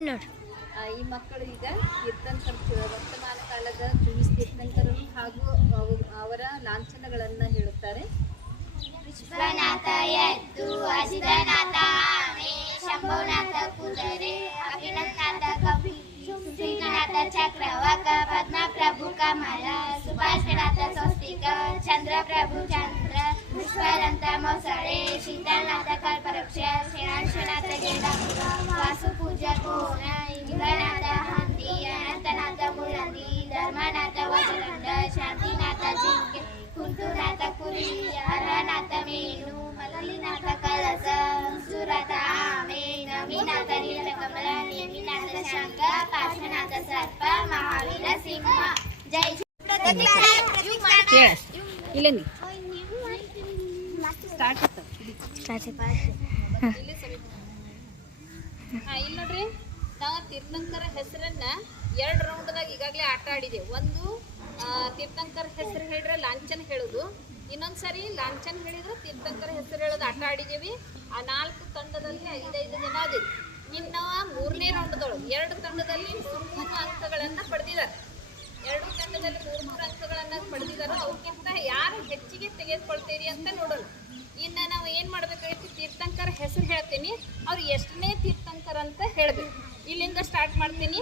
ಈ ಮಕ್ಕಳು ಈಗ ತೀರ್ಥಂಕರ ವರ್ತಮಾನ ಕಾಲದ 24 ತೀರ್ಥಂಕರರು ಹಾಗೂ ಅವರ ಲಾಂಛನಗಳನ್ನು ಹೇಳುತ್ತಾರೆ. ವಿಶ್ವನಾಥ ಎದ್ದು ಅಜಿತನಾಥ ಆನೆ, ಶಂಭುನಾಥ ಕುದುರೆ, ಅಭಿನಂದನಾಥ ಕಪಿ, ಶ್ರೀನಾಥ ಚಕ್ರವಾಕ, ಪದ್ಮಪ್ರಭು ಕಮಲ, ಸುಭಾಷನಾಥ ಸ್ವಸ್ತಿಕ, ಚಂದ್ರಪ್ರಭು ಚಂದ್ರ, ವಿಶ್ವದಂತ ಮೊಸಳೆ, ಶೀತಲನಾಥ ಕಲ್ಪವೃಕ್ಷ, ಶ್ರೀನಾಥ ಗೆಂಡಮೃಗ, ವಾಸುಪೂಜ ಕೋನ, ಇಂದ್ರನಾಥ ಹಂದಿ, ಅನಂತನಾಥ ಮುಳ್ಳಂದಿ, ಧರ್ಮನಾಥ ವಜ್ರದಂಡ, ಶಾಂತಿನಾಥ ಜಿಂಕೆ, ಕುಂಟುನಾಥ ಕುರಿ, ಹರನಾಥ ಮೇನು, ಮಲ್ಲಿನಾಥ ಕಳಸ, ಸುರಥ ಆಮೆ, ನಮಿನಾಥ ನೀಲಕಮಲ, ನೇಮಿನಾಥ ಶಂಖ, ಪಾರ್ಶ್ವನಾಥ ಸರ್ಪ, ಮಹಾವೀರ ಸಿಂಹ. ಜೈ ಇಲ್ಲಿ ನೋಡ್ರಿ, ನಾವು ತೀರ್ಥಂಕರ ಹೆಸರನ್ನ 2 ರೌಂಡ್ದಾಗ ಈಗಾಗಲೇ ಆಟ ಆಡಿದೆ. ಒಂದು ತೀರ್ಥಂಕರ ಹೆಸರು ಹೇಳಿದ್ರೆ ಲಾಂಛನ ಹೇಳೋದು, ಇನ್ನೊಂದ್ಸರಿ ಲಾಂಛನ ಹೇಳಿದ್ರೆ ತೀರ್ಥಂಕರ ಹೆಸರು ಹೇಳೋದು ಆಟ ಆಡಿದ್ದೀವಿ. ಆ 4 ತಂಡದಲ್ಲಿ 5-5 ಜನ ಅದೇ. ಇನ್ನು 3ನೇ ರೌಂಡ್ದೊಳಗೆ 2 ತಂಡದಲ್ಲಿ 3 ಅಂಕಗಳನ್ನು ಪಡೆದಿದ್ದಾರೆ. 2 ತಂಡದಲ್ಲಿ 3 ಅಂಕಗಳನ್ನು ಪಡೆದಿದ್ದಾರೆ. ಅವಕ್ಕಿಂತ ಯಾರು ಹೆಚ್ಚಿಗೆ ತೆಗೆದುಕೊಳ್ತೀರಿ ಅಂತ ನೋಡೋಣ. ಇನ್ನು ನಾವು ಏನು ಮಾಡಬೇಕಾಗಿತ್ತು, ತೀರ್ಥಂಕರ ಹೆಸರು ಹೇಳ್ತೀನಿ, ಅವ್ರು ಎಷ್ಟನೇ ತೀರ್ಥಂಕರ ಅಂತ ಹೇಳಬೇಕು. ಇಲ್ಲಿಂದ ಸ್ಟಾರ್ಟ್ ಮಾಡ್ತೀನಿ.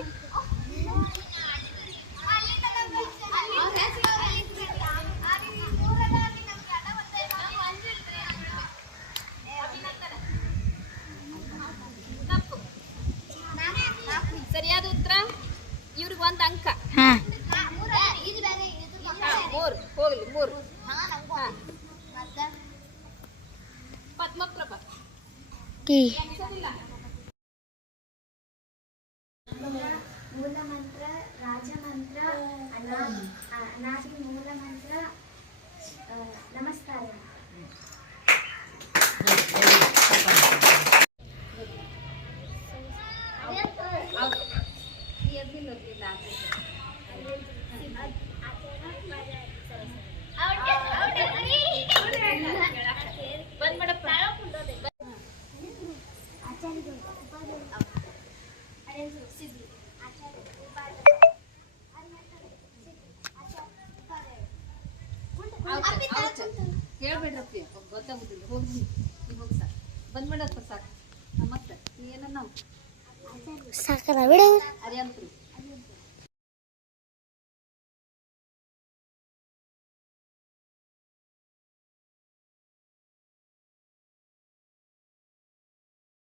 ಸರಿಯಾದ ಉತ್ತರ ಇವ್ರಿಗೆ 1 ಅಂಕ. 3 ಹೋಗ್ಲಿ 3. ಪದ್ಮಪ್ರಭಾ ಮೂಲ ಮಂತ್ರ, ರಾಜಮಂತ್ರ, ಅನಾದಿ ಮೂಲ ಮಂತ್ರ, ನಮಸ್ಕಾರ. ಹೇಳ್ಬೇಡ್ರಪ್ಪಿ, ಗೊತ್ತಾಗುದಿಲ್ಲ. ಹೋಗಿ ಹೋಗಿ ಸಾಕು, ಬಂದ್ಬಿಡಪ್ಪ ಸಾಕು. ಮತ್ತೆ ಏನನ್ನ ನಾವು ಸಾಕಲ್ಲ ಬಿಡ ಅರಿಯಂತ್ರು.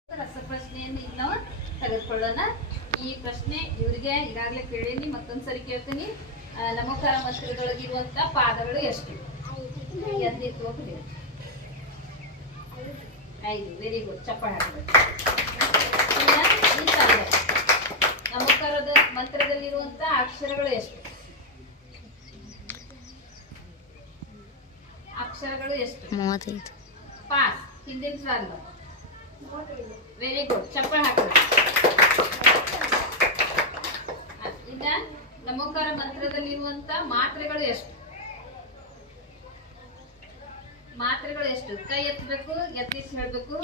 ರಸಪ್ರಶ್ನೆಯನ್ನು ಈಗ ನಾವು ತೆಗೆದುಕೊಳ್ಳೋಣ. ಈ ಪ್ರಶ್ನೆ ಇವರಿಗೆ ಈಗಾಗಲೇ ಕೇಳೀನಿ, ಮತ್ತೊಂದ್ಸರಿ ಕೇಳ್ತೀನಿ. ನಮೋಕಾರ ಮಂತ್ರದೊಳಗಿರುವಂತ ಪಾದಗಳು ಎಷ್ಟು? 5. ವೆರಿ ಗುಡ್, ಚಪ್ಪಾಳೆ ಹಾಕಬೇಕು. ನಮೋಕಾರದ ಮಂತ್ರದಲ್ಲಿರುವಂತ ಅಕ್ಷರಗಳು ಎಷ್ಟು? ಅಕ್ಷರಗಳು ಎಷ್ಟು? 35. ಪಾಸ್. ಹಿಂದಿನ ಸಾಲ. ವೆರಿ ಗುಡ್, ಚಪ್ಪಾಳೆ ಹಾಕಬೇಕು. ಈಗ ನಮೋಕಾರ ಮಂತ್ರದಲ್ಲಿರುವಂತ ಮಾತ್ರೆಗಳು ಎಷ್ಟು? ಮಾತ್ರೆಗಳು ಎಷ್ಟು? ಕೈ ಎತ್ತಬೇಕು, ಎತ್ತಿಸಿ ಹೇಳ್ಬೇಕು.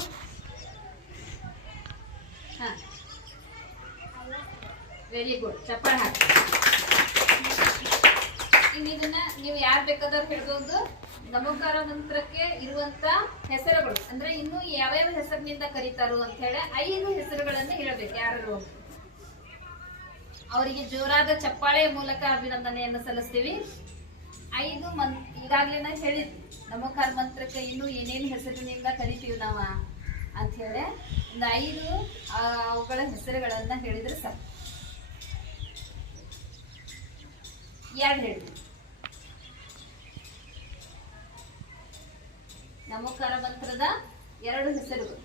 ವೆರಿ ಗುಡ್, ಚಪ್ಪಾಳೆ ಹಾಕಿ. ಇನ್ನು ಇದನ್ನ ನೀವು ಯಾರು ಬೇಕಾದ್ರೂ ಹೇಳ್ಬೋದು. ನಮೋಕಾರ ಮಂತ್ರಕ್ಕೆ ಇರುವಂತ ಹೆಸರುಗಳು ಅಂದ್ರೆ ಇನ್ನು ಯಾವ್ಯಾವ ಹೆಸರಿನಿಂದ ಕರೀತಾರೋ ಅಂತ ಹೇಳಿ 5 ಹೆಸರುಗಳನ್ನು ಹೇಳ್ಬೇಕು. ಯಾರು ಅವರಿಗೆ ಜೋರಾದ ಚಪ್ಪಾಳೆ ಮೂಲಕ ಅಭಿನಂದನೆಯನ್ನು ಸಲ್ಲಿಸ್ತೀವಿ. 5 ಈಗಾಗಲೇ ಹೇಳಿದ್ವಿ, ನಮೋಕಾರ ಮಂತ್ರಕ್ಕೆ ಇನ್ನು ಏನೇನು ಹೆಸರಿನಿಂದ ಕರಿತೀವಿ ನಾವ ಅಂತ ಹೇಳಿ ಒಂದು 5 ಅವುಗಳ ಹೆಸರುಗಳನ್ನ ಹೇಳಿದ್ರೆ ಸಾಕು. 2 ಹೇಳಿದ್ವಿ. ನಮೋಕಾರ ಮಂತ್ರದ 2 ಹೆಸರುಗಳು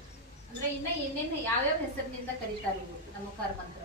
ಅಂದ್ರೆ ಇನ್ನ ಏನೇನು ಯಾವ್ಯಾವ ಹೆಸರಿನಿಂದ ಕರೀತಾರೆ ನಮೋಕಾರ ಮಂತ್ರ